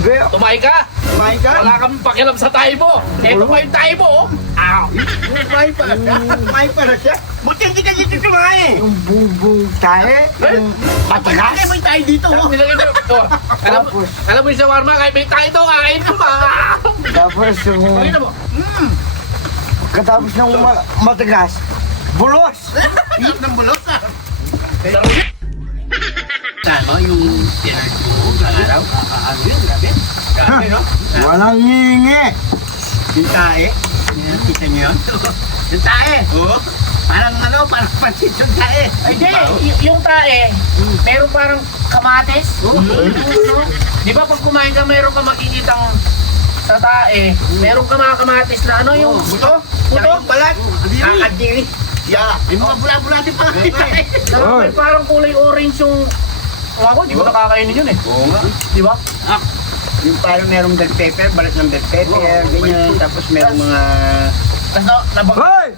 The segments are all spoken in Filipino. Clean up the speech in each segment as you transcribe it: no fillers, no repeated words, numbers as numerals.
Tumahi ka? Tumahi ka? Wala kang pakialam sa tayo mo. Eto pa yung tayo mo. Aw! Tumahi pa siya? Tumahi pa siya? Buti hindi ka dito tumahi! Yung bumbong tae, yung matagas. Kaya may tayo dito! Ano nilagay mo? Ito. Alam mo yung shawarma, kahit may tayo ito, kakain ko ba? Tapos yung Pakita mo. katapos ng matagas, bulos. Sarap ng bulos ah! Sarap. Tama yung pinag-uog na araw? Ano yun? Gabi? Gabi no? Walang ngingi. Yung tae? Kita niyo yun? Yung tae! Oo! Parang ano, parang pansit yung tae! Ay, di. Yung tae, meron parang kamatis. Di ba pag kumain ka, meron ka makikitang sa tae, meron ka mga kamatis na ano yung Buto? Buto? Yung balat? Kadiri! Yeah! Yung mga bula-bula din pala yung tae! May parang kulay orange yung ako, di ko nakakainin yun eh. Oo nga! Di ba? Yung parang merong bell pepper, balat ng bell pepper, ganyan. Tapos merong mga... Tapos Hoy!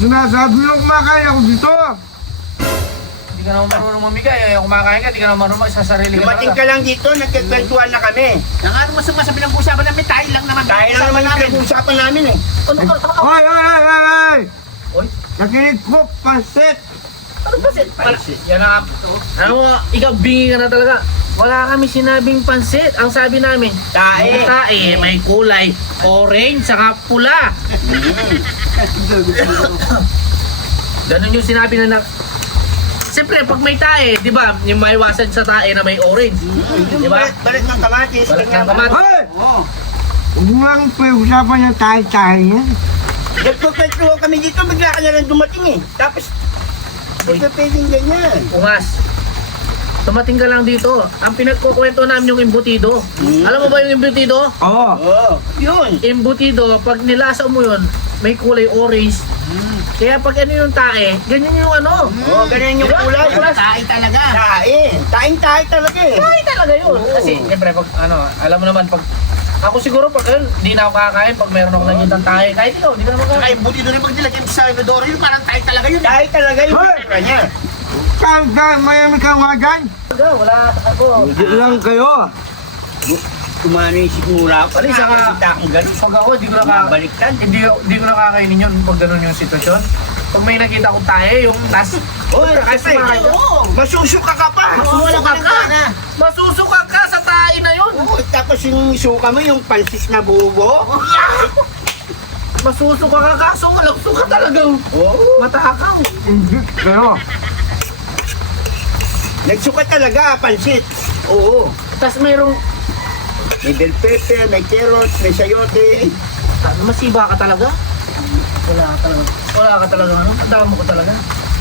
Sinasabi mo kumakain ako dito. Hindi ka naman marunong mamigay. Kumakain ka, di ka naman marunong sa sarili ka. Dumating ka lang dito, nagkakwentuhan na kami. Ang ano masama sa pinag-uusapan namin, tayo lang naman. Tayo lang naman yung pinag-uusapan namin eh. Hoy, hoy, hoy, hoy, hoy! Oy. Nakinig po, pansit. Ano ba yan na. Alam mo, ikaw bingi ka na talaga. Wala kami sinabing pansit. Ang sabi namin, Tae. tae may kulay orange saka pula. Ganun yung sinabi na siyempre, pag may tae, di ba, yung maiwasan sa tae na may orange. Di ba? Balat ng kamatis. Balat ng ganyan. kamatis. Hoy! Oo. Huwag mo lang pag-usapan yung tayo-tayo yan. Nagkakwentuhan kami dito, bigla ka na lang dumating eh. Tapos, hindi ka pwedeng ganyan. Ungas. Tumating ka lang dito. Ang pinagkukwento namin yung embutido. Alam mo ba yung embutido? Oo. Oo. Yun. Embutido, pag nilasa mo yun, may kulay orange. Kaya pag ano yung tae, ganyan yung ano. Oo, ganyan yung kulay. Tayo talaga. Tae. Taing-tae talaga eh. Tae talaga yun. Kasi, siyempre, pag ano, alam mo naman, pag ako siguro pag hindi na ako kakain pag meron ako nakitang tae. Kahit ikaw, hindi ka naman kakain. Kaya buti doon yung pag nilagyan sa inodoro, yun parang tayo talaga yun. Tae talaga yung Hoy! kulay niya. Mayami ka mga dyan. Wala ako. Hindi lang kayo. Kumano yung sigura ko. Pali, saka- Nakakasita akong ganun. Pag ako, hindi ko nakakain. Baliktad. Hindi ko nakakainin yun pag ganun yung sitwasyon. Pag may nakita akong tae, yung tas, Oy, kahit kasi, sumakay ka, masusuka ka pa. masusuka ka. Masusuka ka sa tae na yun. Oo, tapos yung suka mo, yung pansit na bubo. Masusuka ka kaso walang suka talagang Oo. matakaw. Hindi kayo. Nagsuka talaga, pansit. Oo. Tas mayroong, May bell pepper, may carrot, may sayote. masiba ka talaga. Wala ka talaga ano. Ang dami ko talaga.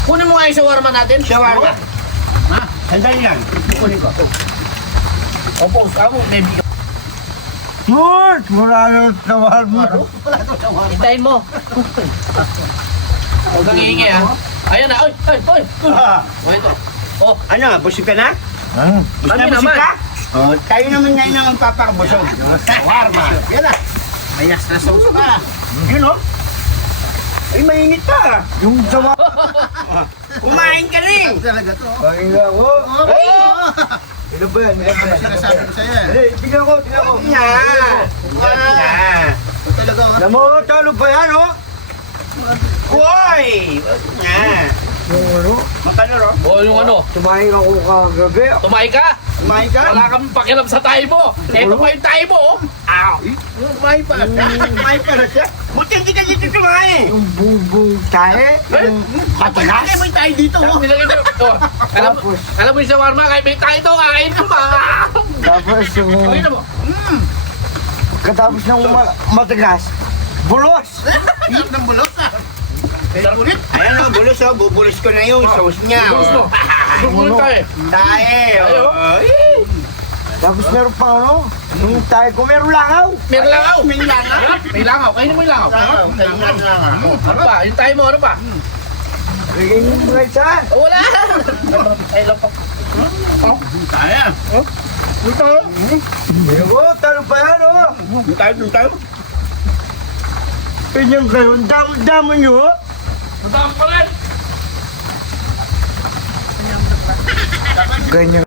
Kunin mo nga yung shawarma natin. Shawarma. Ha? Sandali lang. Kukunin ko. Opo, amo, baby. Sus! Muralo na mahal mo. Hintayin mo. Huwag kang hihingi ha. Ayan na, ay. Ah, O ito. Oh, ano, busog ka na? Busog Kami na busog naman. ka? Oh, tayo naman ngayon ang papakabusog. Shawarma. Yan na. May extra sauce pa. Yun o. Ay, mainit pa. Yung sawa. Kumain ka rin. Talaga to. Kain nga ako. Ay! Ito ba yan? Sinasabi ko sa'yo yan. Hey, tignan ko, tignan ko. Na. Na. Talaga. Alam mo, talo pa yan, oh. Hoy! Na. Yung ano, Makano ro? oh yung ano. tumahin ako kagabi. Tumahi ka? Kumain ka? Wala kang pakialam sa tayo mo. Eto pa yung tayo mo. Aw! Kumain pa. Kumain pa na siya. Buti hindi ka dito kumain. Yung bumbong tae, yung matagas. Kaya may tayo dito. Tapos nilagay mo. Oh, alam mo yung shawarma, kahit may tayo ito, kakain ko ba? Tapos yung Pakita mo. katapos ng matagas, bulos. Sarap ng bulot na. Ulit. Ayan o, bulos o. Bubulos ko na yung sauce niya. Bulos mo. Bubulo tayo. Tae. Ayo. Tapos meron pa ano, yung tae ko, meron langaw. Meron langaw. May langaw. May langaw. Kainin mo yung langaw. Kailangan langaw. Ano pa? Yung tayo mo, ano pa? Bigyan yung mga isa. Wala. Ay, lang pa. Kaya. Ito. Ayun ko, talo pa yan, oh. Doon tayo. Pinyang kayo, ang damo nyo, oh. Matang pa rin. Ganyan.